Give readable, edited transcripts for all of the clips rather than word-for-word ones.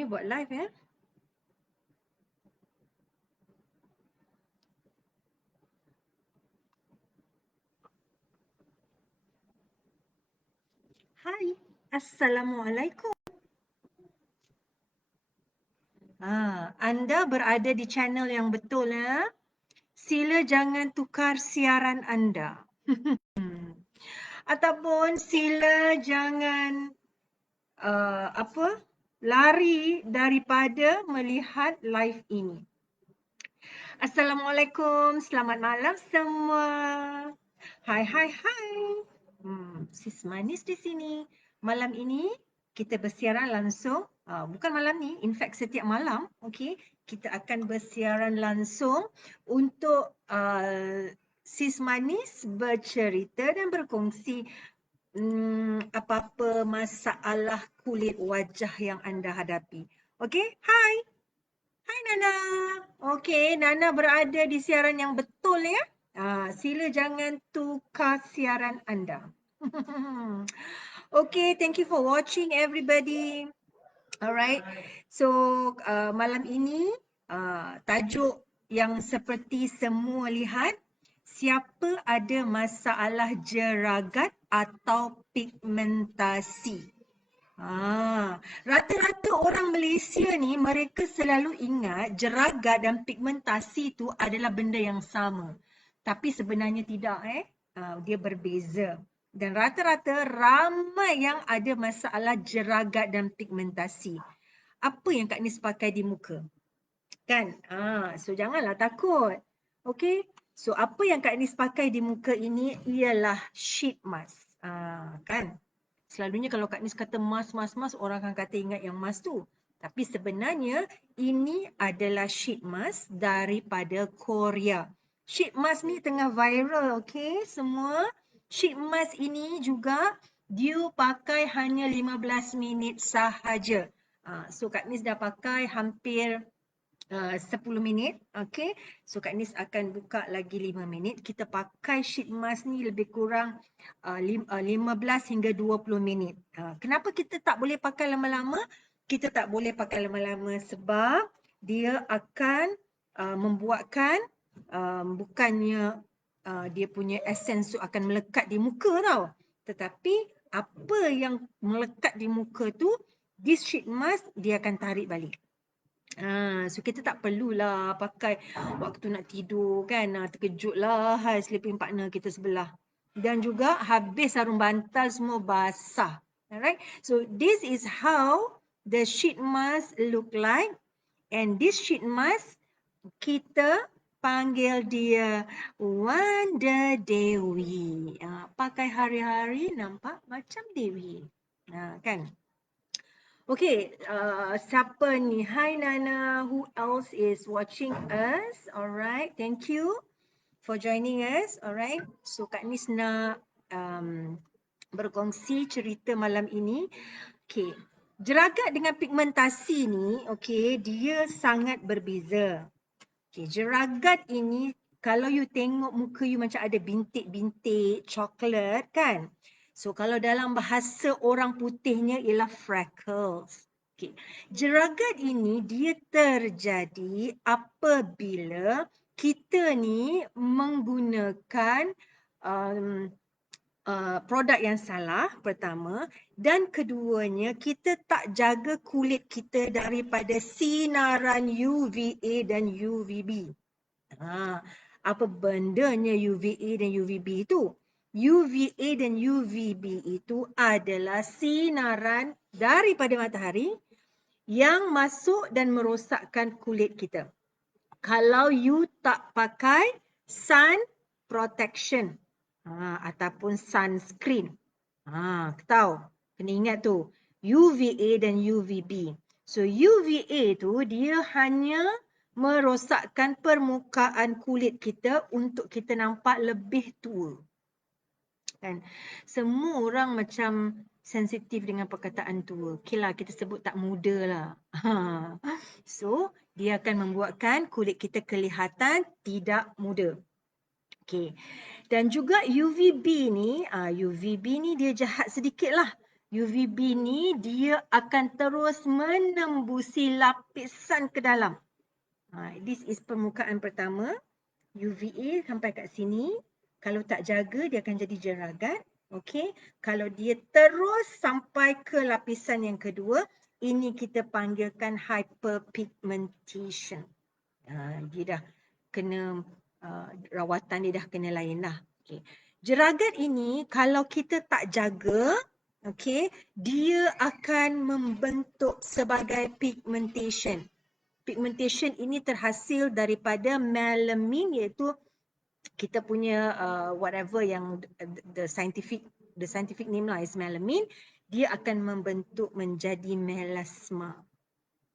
Ni buat live ya. Hai, Assalamualaikum. Anda berada di channel yang betul ya. Sila jangan tukar siaran anda. Ataupun sila jangan lari daripada melihat live ini. Assalamualaikum, selamat malam semua. Hai. Sis Manis di sini. Malam ini kita bersiaran langsung. Bukan malam ni, in fact setiap malam, okay, kita akan bersiaran langsung untuk Sis Manis bercerita dan berkongsi apa-apa masalah kulit wajah yang anda hadapi. Okay, hai. Hai Nana. Okay, Nana berada di siaran yang betul ya. Sila jangan tukar siaran anda. Okay, thank you for watching everybody. Alright, so malam ini tajuk yang seperti semua lihat, siapa ada masalah jeragat atau pigmentasi. Rata-rata orang Malaysia ni mereka selalu ingat jeragat dan pigmentasi tu adalah benda yang sama. Tapi sebenarnya tidak dia berbeza. Dan rata-rata ramai yang ada masalah jeragat dan pigmentasi. Apa yang Kak Nis pakai di muka? Kan? So janganlah takut. Okay? So apa yang Kak Nis pakai di muka ini ialah sheet mask. Kan? Selalunya kalau Kak Nis kata mask, orang akan kata ingat yang mask tu. Tapi sebenarnya ini adalah sheet mask daripada Korea. Sheet mask ni tengah viral, okay semua. Sheet mask ini juga dia pakai hanya 15 minit sahaja. So Kak Nis dah pakai hampir 10 minit, okay. So Kak Nis akan buka lagi 5 minit. Kita pakai sheet mask ni lebih kurang 15 hingga 20 minit. Kenapa kita tak boleh pakai lama-lama? Kita tak boleh pakai lama-lama sebab dia akan membuatkan bukannya dia punya essence tu akan melekat di muka tau. Tetapi apa yang melekat di muka tu, this sheet mask dia akan tarik balik. So kita tak perlulah pakai waktu nak tidur kan. Terkejutlah hai sleeping partner kita sebelah. Dan juga habis sarung bantal semua basah. Alright. So this is how the sheet mask look like. And this sheet mask kita panggil dia Wanda Dewi. Pakai hari-hari nampak macam Dewi. Kan? Okay, siapa ni? Hi Nana, who else is watching us? Alright, thank you for joining us. Alright, so Kak Nis nak berkongsi cerita malam ini. Okay, jeragat dengan pigmentasi ni, okay, dia sangat berbeza. Okay, jeragat ini kalau you tengok muka you macam ada bintik-bintik coklat kan? So kalau dalam bahasa orang putihnya ialah freckles. Okay. Jeragat ini dia terjadi apabila kita ni menggunakan produk yang salah pertama, dan keduanya kita tak jaga kulit kita daripada sinaran UVA dan UVB. Apa bendanya UVA dan UVB itu? UVA dan UVB itu adalah sinaran daripada matahari yang masuk dan merosakkan kulit kita. Kalau you tak pakai sun protection ataupun sunscreen. Tahu? Kena ingat tu. UVA dan UVB. So UVA tu dia hanya merosakkan permukaan kulit kita untuk kita nampak lebih tua. Kan? Semua orang macam sensitif dengan perkataan tua. Okay lah, kita sebut tak muda lah. So, dia akan membuatkan kulit kita kelihatan tidak muda. Okay. Dan juga UVB ni dia jahat sedikit lah. UVB ni dia akan terus menembusi lapisan ke dalam. This is permukaan pertama. UVA sampai kat sini. Kalau tak jaga dia akan jadi jeragat. Okey. Kalau dia terus sampai ke lapisan yang kedua, ini kita panggilkan hyperpigmentation. Dia dah kena rawatan dia dah kena lain lah. Okay. Jeragat ini kalau kita tak jaga, okay, dia akan membentuk sebagai pigmentation. Pigmentation ini terhasil daripada melamin, iaitu kita punya whatever yang the scientific name lah is melamin. Dia akan membentuk menjadi melasma.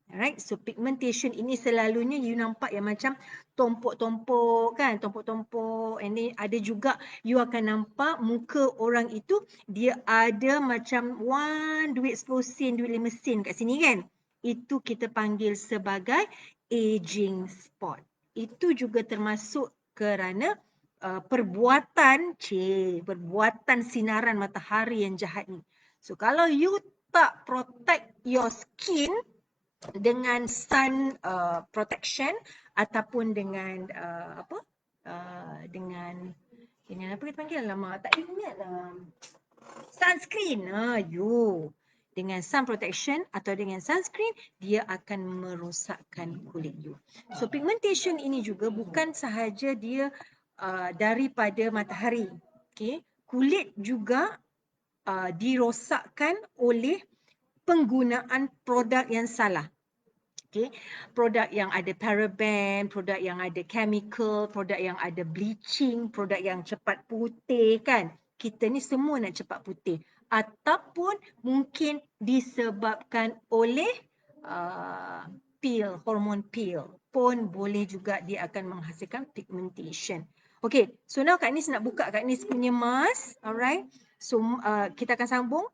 Alright, so pigmentation ini selalunya you nampak yang macam tompok-tompok kan, tompok-tompok, and then ada juga you akan nampak muka orang itu dia ada macam duit 10 sen, duit 5 sen kat sini kan. Itu kita panggil sebagai aging spot. Itu juga termasuk kerana perbuatan sinaran matahari yang jahat ni. So kalau you tak protect your skin dengan sun protection ataupun dengan dengan apa kita panggil, lama tak ingat sunscreen. Dengan sun protection atau dengan sunscreen, dia akan merosakkan kulit you. So pigmentation ini juga bukan sahaja dia daripada matahari. Okay. Kulit juga dirosakkan oleh penggunaan produk yang salah. Okay. Produk yang ada paraben, produk yang ada chemical, produk yang ada bleaching, produk yang cepat putih kan. Kita ni semua nak cepat putih. Ataupun mungkin disebabkan oleh hormon pil pun boleh juga dia akan menghasilkan pigmentation. Okay, so now Kak Nis nak buka Kak Nis punya mask. Alright, so kita akan sambung.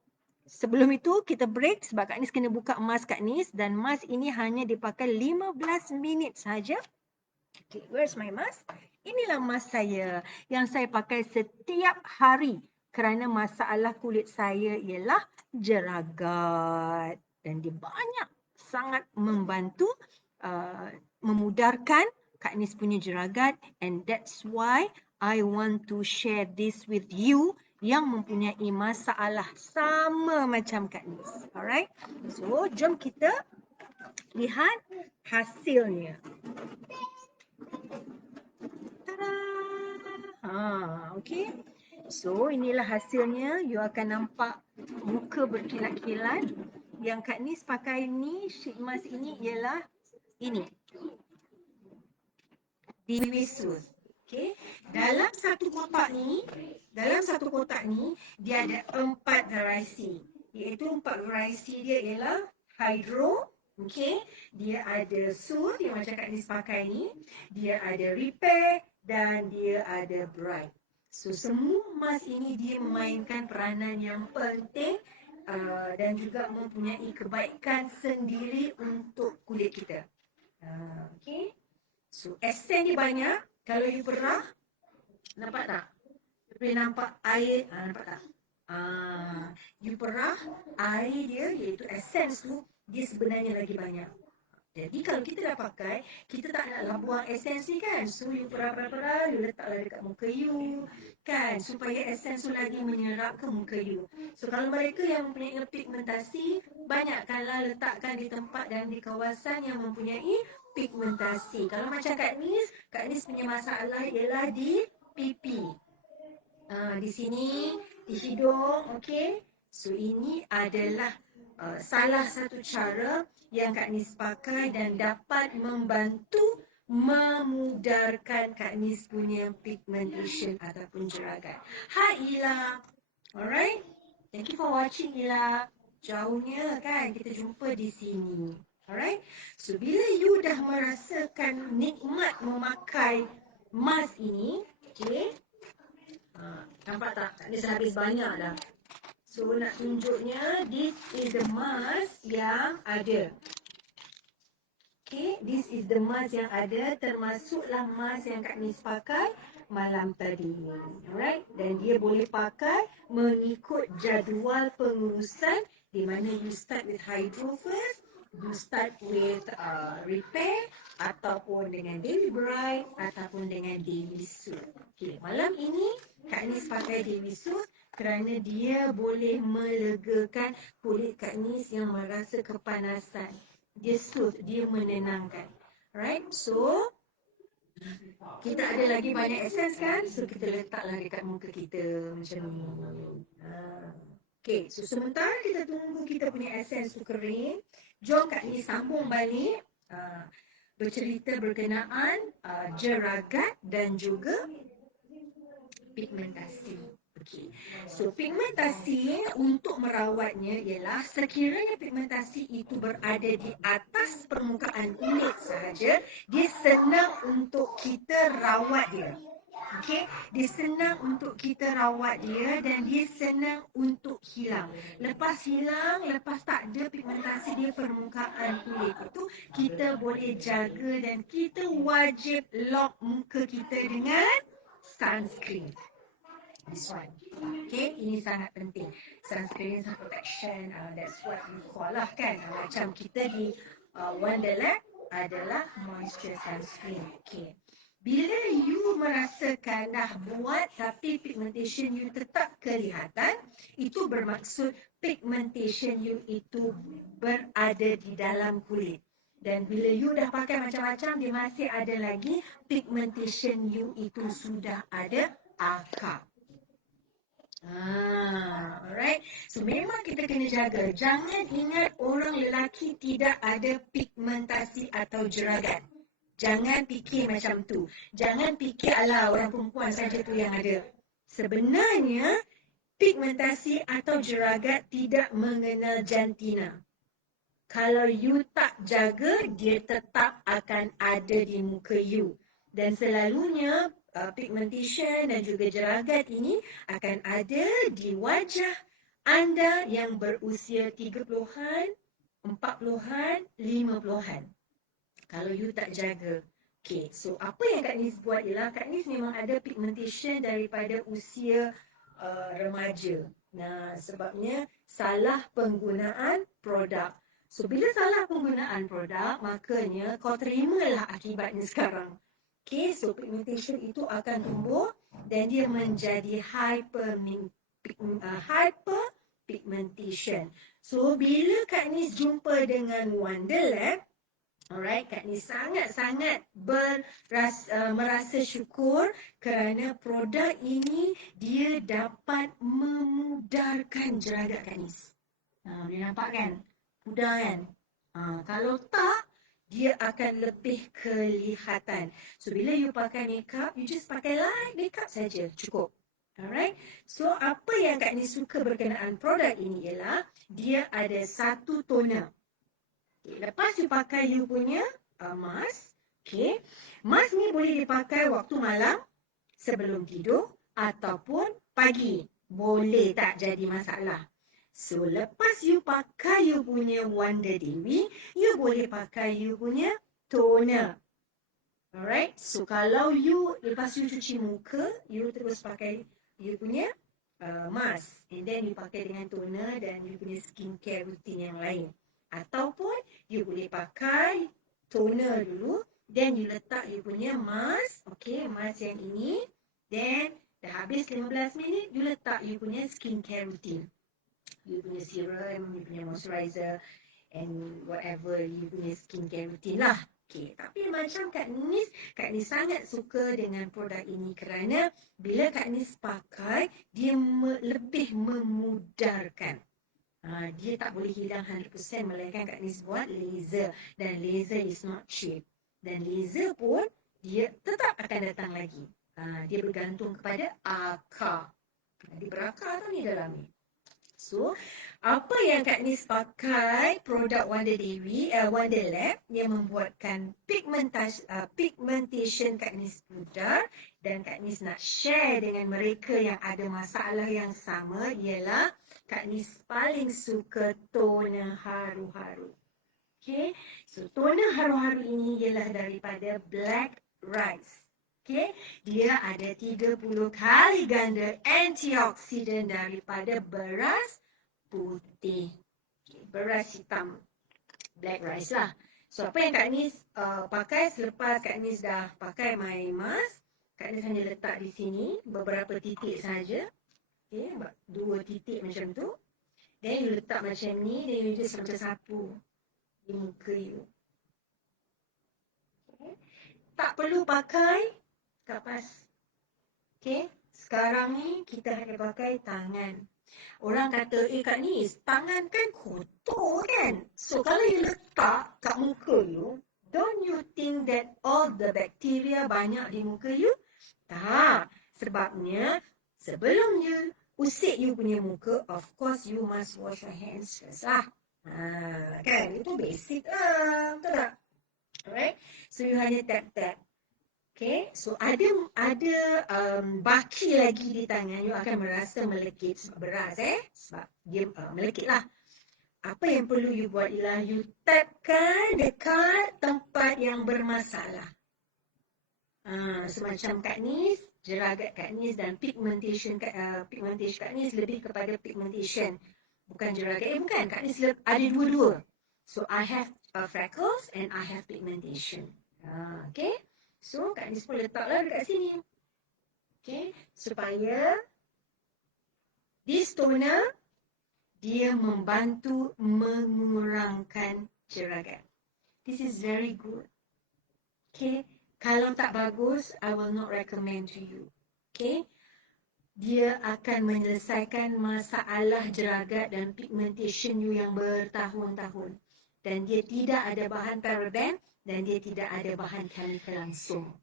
Sebelum itu kita break sebab Kak Nis kena buka mask Kak Nis, dan mask ini hanya dipakai 15 minit saja. Okay, where's my mask? Inilah mask saya yang saya pakai setiap hari kerana masalah kulit saya ialah jeragat, dan dia banyak sangat membantu memudarkan Kak Nis punya jeragat, and that's why I want to share this with you yang mempunyai masalah sama macam Kak Nis. Alright. So, jom kita lihat hasilnya. Tada! Okay. So, inilah hasilnya. You akan nampak muka berkilat-kilat. Yang Kak Nis pakai ni, sheet mask ini ialah ini. Divisus. Okay. Dalam satu kotak ni, dia ada 4 variasi. Iaitu 4 variasi dia ialah hydro, okay. Dia ada soothe yang macam Kak Nis pakai ni. Dia ada repair dan dia ada bright. So semua mask ini dia memainkan peranan yang penting dan juga mempunyai kebaikan sendiri untuk kulit kita. Okay. So esen ni banyak. Kalau you perah, nampak tak? You boleh nampak air, nampak tak? You perah, air dia iaitu essence tu, dia sebenarnya lagi banyak. Jadi kalau kita dah pakai, kita tak naklah buang essence ni kan. So you perah-perah, you letaklah dekat muka you kan, supaya essence tu lagi menyerap ke muka you. So kalau mereka yang mempunyai pigmentasi, banyakkanlah letakkan di tempat dan di kawasan yang mempunyai pigmentasi. Kalau macam Kak Nis punya masalah ialah di pipi. Di sini, di hidung, okey. So ini adalah salah satu cara yang Kak Nis pakai dan dapat membantu memudarkan Kak Nis punya pigmentation ataupun jeragat. Hai Ila. Alright. Thank you for watching Ila. Jauhnya kan kita jumpa di sini. Alright. So bila you dah merasakan nikmat memakai mask ini, okay. Nampak tak? Kak Nis habis banyak dah. So nak tunjuknya, this is the mask yang ada. Okay, this is the mask yang ada, termasuklah mask yang Kak Nis pakai. malam tadi. Alright, dan dia boleh pakai mengikut jadual pengurusan di mana you start with hydro first, you start with repair ataupun dengan Dewi Bright ataupun dengan Dewi Soot. Okay, malam ini Kak Nis pakai Dewi Soot kerana dia boleh melegakan kulit Kak Nis yang merasa kepanasan. Dia soothe, dia menenangkan. Alright, so kita ada lagi banyak essence kan? So kita letaklah dekat muka kita macam ni. Okay, so sementara kita tunggu kita punya essence tu kering, jom Kak Nis sambung balik bercerita berkenaan jeragat dan juga pigmentasi. Okay. So pigmentasi untuk merawatnya ialah sekiranya pigmentasi itu berada di atas permukaan kulit sahaja, dia senang untuk kita rawat dia. Okay, dia senang untuk kita rawat dia dan dia senang untuk hilang. Lepas hilang, lepas tak ada pigmentasi di permukaan kulit itu, kita boleh jaga dan kita wajib lock muka kita dengan sunscreen. This one. Okay, ini sangat penting. Sunscreen, sun protection, that's what we call lah kan. Macam kita di Wonderlab adalah moisture sunscreen. Okay. Bila you merasakan dah buat tapi pigmentation you tetap kelihatan, itu bermaksud pigmentation you itu berada di dalam kulit. Dan bila you dah pakai macam-macam, dia masih ada lagi pigmentation you itu sudah ada akar. Alright. So memang kita kena jaga. Jangan ingat orang lelaki tidak ada pigmentasi atau jeragat. Jangan fikir macam tu. Jangan fikir alah orang perempuan saja tu yang ada. Sebenarnya pigmentasi atau jeragat tidak mengenal jantina. Kalau you tak jaga, dia tetap akan ada di muka you. Dan selalunya pigmentation dan juga jeragat ini akan ada di wajah anda yang berusia 30-an, 40-an, 50-an. Kalau you tak jaga. Okay, so apa yang Kak Nis buat ialah Kak Nis memang ada pigmentation daripada usia remaja. Nah, sebabnya salah penggunaan produk. So, bila salah penggunaan produk, makanya kau terimalah akibatnya sekarang. Okay, so pigmentation itu akan tumbuh dan dia menjadi hyperpigmentation. So, bila Kak Nis jumpa dengan Wonderlab, alright, Kak Nis sangat-sangat merasa syukur kerana produk ini dia dapat memudarkan jeragat Kak Nis. Boleh nampak kan? Mudah kan? Kalau tak, dia akan lebih kelihatan. So, bila you pakai makeup, you just pakai light makeup saja. Cukup. Alright? So, apa yang Kak Nis suka berkenaan produk ini ialah dia ada satu toner. Okay, lepas you pakai you punya mask, okay, mask ni boleh dipakai waktu malam sebelum tidur ataupun pagi. Boleh tak jadi masalah. So, lepas you pakai you punya Wonder Dewi, you boleh pakai you punya toner. Alright, so kalau you, lepas you cuci muka, you terus pakai you punya mask. And then you pakai dengan toner dan you punya skincare routine yang lain. Ataupun you boleh pakai toner dulu, then you letak you punya mask, okay, mask yang ini. Then, dah habis 15 minit, you letak you punya skincare routine. You punya serum, you punya moisturizer, and whatever you punya skincare routine lah. Okay, tapi macam Kak Nis sangat suka dengan produk ini kerana bila Kak Nis pakai, dia lebih memudarkan. Dia tak boleh hilang 100% melainkan Kak Nis buat laser. Dan laser is not cheap. Dan laser pun dia tetap akan datang lagi. Dia bergantung kepada akar. Dia berakar tu ni dalam ni. So, apa yang Kak Nis pakai produk Wonderlab yang membuatkan pigmentation Kak Nis pudar dan Kak Nis nak share dengan mereka yang ada masalah yang sama ialah Kak Nis paling suka toner haru-haru. Okay, so toner haru-haru ini ialah daripada Black Rice. Okay, dia ada 30 kali ganda antioksidan daripada beras putih. Okay, beras hitam, black rice lah. So apa yang Kak Nis pakai selepas Kak Nis dah pakai my mask, Kak Nis hanya letak di sini beberapa titik saja. Okay, 2 titik macam tu. Then you letak macam ni, then you just macam sapu di muka you. Okay. Tak perlu pakai kapas. Okay, sekarang ni kita hanya pakai tangan. Orang kata, Kak Nis, tangan kan kotor kan? So kalau you letak kat muka you, don't you think that all the bacteria banyak di muka you? Tak, sebabnya sebelum you usik you punya muka, of course you must wash your hands first lah. Kan, itu basic lah, betul tak? Alright, so you hanya tap-tap. Okay, so ada baki lagi di tangan, you akan merasa melekit sebab beras sebab dia melekit lah. Apa yang perlu you buat ialah you tapkan dekat tempat yang bermasalah. Semacam Kak Nis, jeragat Kak Nis dan pigmentation Kak Nis lebih kepada pigmentation. Bukan jeragat, bukan. Kak Nis ada dua-dua. So I have freckles and I have pigmentation. Okay. So, Kak Nis pun letaklah dekat sini. Okay, supaya this toner, dia membantu mengurangkan jeragat. This is very good. Okay, kalau tak bagus, I will not recommend to you. Okay, dia akan menyelesaikan masalah jeragat dan pigmentation you yang bertahun-tahun. Dan dia tidak ada bahan paraben dan dia tidak ada bahan chemical langsung.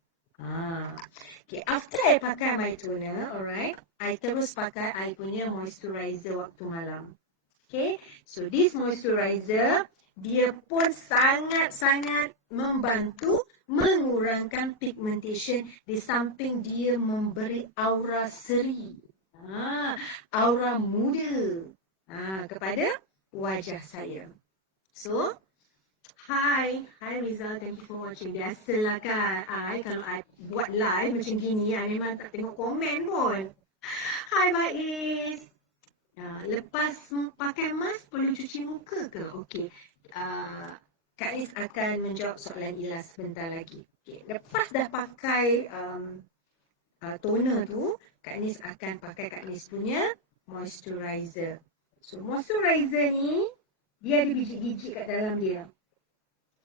Okay, after I pakai my toner, alright, I terus pakai I punya moisturizer waktu malam. Okay, so this moisturizer, dia pun sangat-sangat membantu mengurangkan pigmentation di samping dia memberi aura seri, aura muda kepada wajah saya. So, Hi Rizal, thank you for watching. Biasalah kan, kalau I buat live macam gini, I memang tak tengok komen pun. Hi Baiz. Lepas pakai mask, perlu cuci muka ke? Okey, Kak Is akan menjawab soalan Ila sebentar lagi. Okay. Lepas dah pakai toner tu, Kak Nis akan pakai Kak Nis punya moisturizer. So moisturizer ni, dia ada biji-biji kat dalam dia.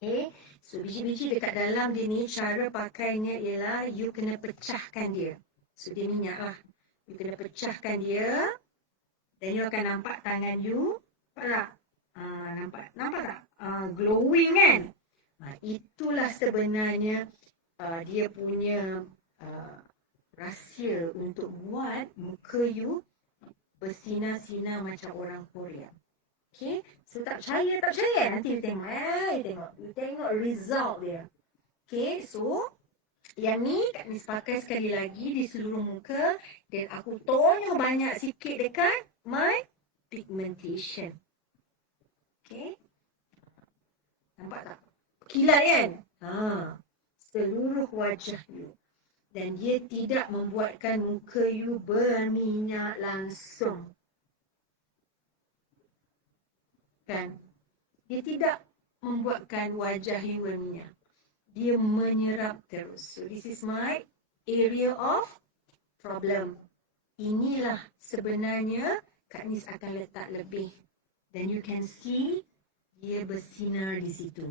Okay, so biji-biji dekat dalam dia ni, cara pakainya ialah you kena pecahkan dia. So dia minyak lah. You kena pecahkan dia. Dan you akan nampak tangan you. Nampak tak? Nampak tak? Glowing kan? Itulah sebenarnya dia punya rahsia untuk buat muka you bersinar-sinar macam orang Korea. Okay, so tak percaya, nanti you tengok, you tengok result dia. Okay, so yang ni Kak Nis pakai sekali lagi di seluruh muka dan aku tonyo banyak sikit dekat my pigmentation. Okay, nampak tak? Kilat kan? Seluruh wajah you. Dan dia tidak membuatkan muka you berminyak langsung. Kan? Dia tidak membuatkan wajah you berminyak. Dia menyerap terus. So this is my area of problem. Inilah sebenarnya Kak Nis akan letak lebih. Dan you can see dia bersinar di situ.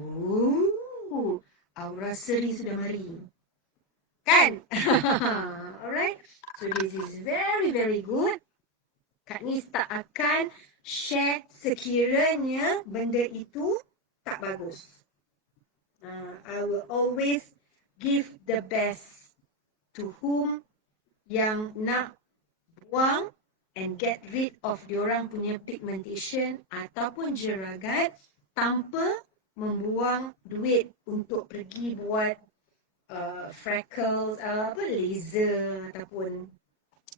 Aura seri sudah mari. Kan? Alright. So this is very very good. Kak Nis tak akan share sekiranya benda itu tak bagus. I will always give the best to whom yang nak buang and get rid of diorang punya pigmentation ataupun jeragat tanpa membuang duit untuk pergi buat freckles, laser ataupun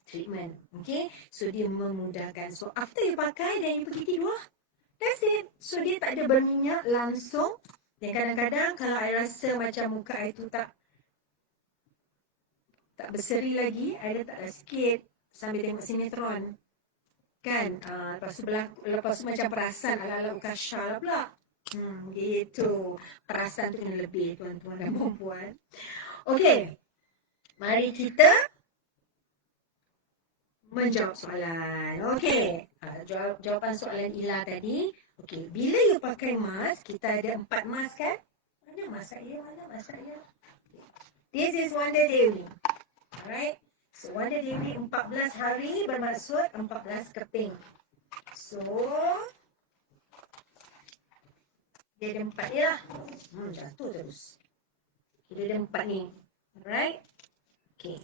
treatment. Okay, so dia memudahkan. So after you pakai, then you pergi tidur. That's it. So dia tak ada berminyak langsung. Dan kadang-kadang kalau I rasa macam muka I tu tak Tak berseri lagi, ada tak sikit sambil tengok sinetron. Kan? Lepas tu macam perasan ala-ala Ukasha lah pula. Gitu. Perasan tu kena lebih tuan-tuan dan perempuan. Okey. Mari kita menjawab soalan. Okey. Jawapan soalan Ila tadi. Okey. Bila you pakai mask, kita ada 4 mask kan? Mana mask saya? This is Wonder Dewi. Alright. So Wonder Dewi 14 hari bermaksud 14 keping. So dia ada 4 ni lah. Jatuh terus. Dia ada 4 ni. Alright. Okay.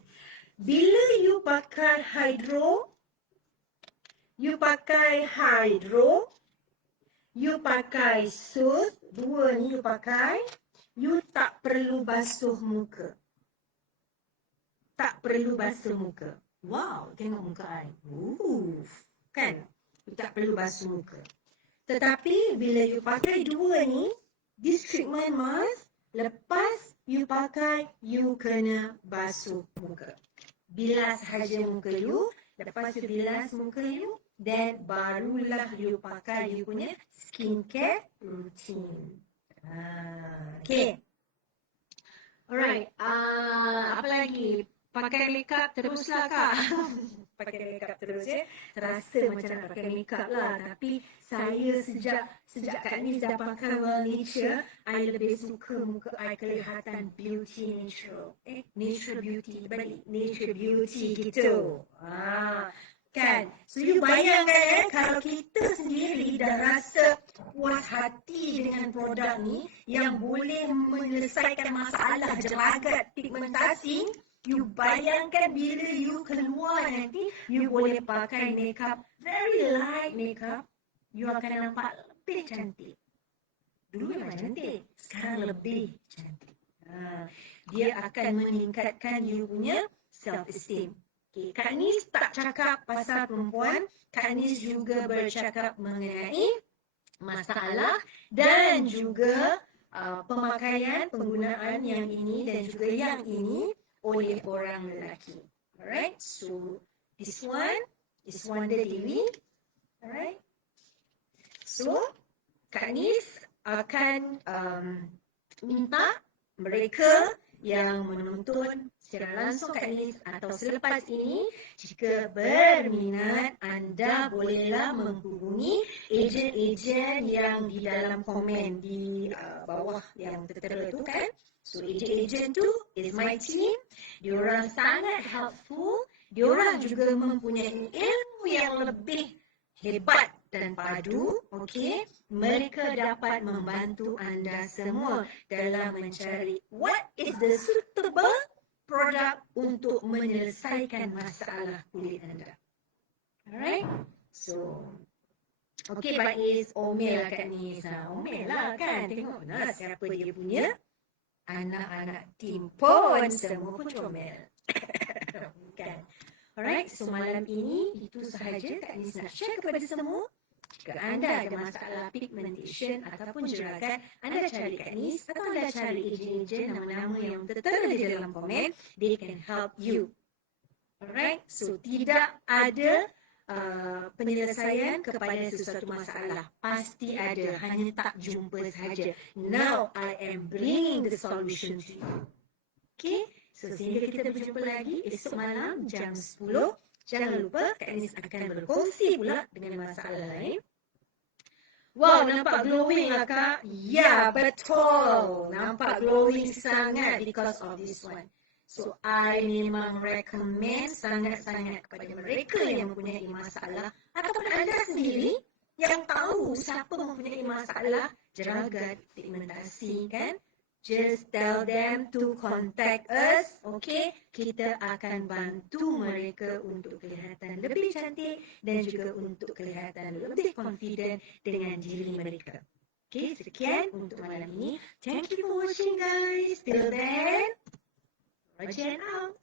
Bila you pakai hydro, you pakai sooth, 2 ni you pakai, you tak perlu basuh muka. Tak perlu basuh muka. Wow, tengok muka I. Kan? You tak perlu basuh muka. Tetapi bila you pakai 2 ni, this treatment mask, lepas you pakai, you kena basuh muka. Bilas sahaja muka you, lepas you bilas muka you, then barulah you pakai you punya skincare routine. Okay. Alright. Apa lagi? Pakai makeup teruslah kak. Pakai makeup terus ya. Terasa macam nak pakai makeup lah. Tapi saya sejak Kak Nis dah pakai Well Nature, I lebih suka muka I kelihatan beauty natural. Natural beauty. Balik nature beauty gitu. Kan? So you bayangkan kalau kita sendiri dah rasa puas hati dengan produk ni yang boleh menyelesaikan masalah jeragat pigmentasi, you bayangkan bila you keluar nanti, you boleh pakai makeup, very light makeup, you akan nampak lebih cantik. Dulu memang cantik, sekarang lebih cantik. Dia akan meningkatkan you punya self-esteem. Okay. Kak Nis tak cakap pasal perempuan, Kak Nis juga bercakap mengenai masalah dan juga pemakaian, penggunaan yang ini dan juga yang ini oleh orang lelaki. Alright, so this one is Wonder Dewi. Alright, so Kak Nis akan minta mereka yang menonton secara langsung Kak Nis atau selepas ini, jika berminat, anda bolehlah menghubungi ejen-ejen yang di dalam komen di bawah yang tertera tu kan. So ejen-ejen tu is my team. Diorang sangat helpful. Diorang juga mempunyai ilmu yang lebih hebat dan padu. Okay, mereka dapat membantu anda semua dalam mencari what is the suitable produk untuk menyelesaikan masalah kulit anda. Alright, so okay, Pak Is, omel lah Kak Nis. Omel lah kan, tengok lah siapa dia punya anak-anak tim pun semua pun comel. Kan? Alright, so malam ini itu sahaja Kak Nis nak share kepada semua. Jika anda ada masalah pigmentation ataupun jeragat, anda cari Kak Nis atau anda cari ejen-ejen nama-nama yang tertera di dalam komen. They can help you. Alright, so tidak ada penyelesaian kepada sesuatu masalah. Pasti ada, hanya tak jumpa sahaja. Now I am bringing the solution to you. Okay, so sehingga kita berjumpa lagi esok malam jam 10. Jangan lupa Kak Nis akan berkongsi pula dengan masalah lain. Wow, nampak glowing lah Kak. Ya, betul. Nampak glowing sangat because of this one. So, I memang recommend sangat-sangat kepada mereka yang mempunyai masalah ataupun anda sendiri yang tahu siapa mempunyai masalah jeragat pigmentasi kan. Just tell them to contact us, okay? Kita akan bantu mereka untuk kelihatan lebih cantik dan juga untuk kelihatan lebih confident dengan diri mereka. Okay, sekian untuk malam ini. Thank you for watching guys. Till then, Rajan out.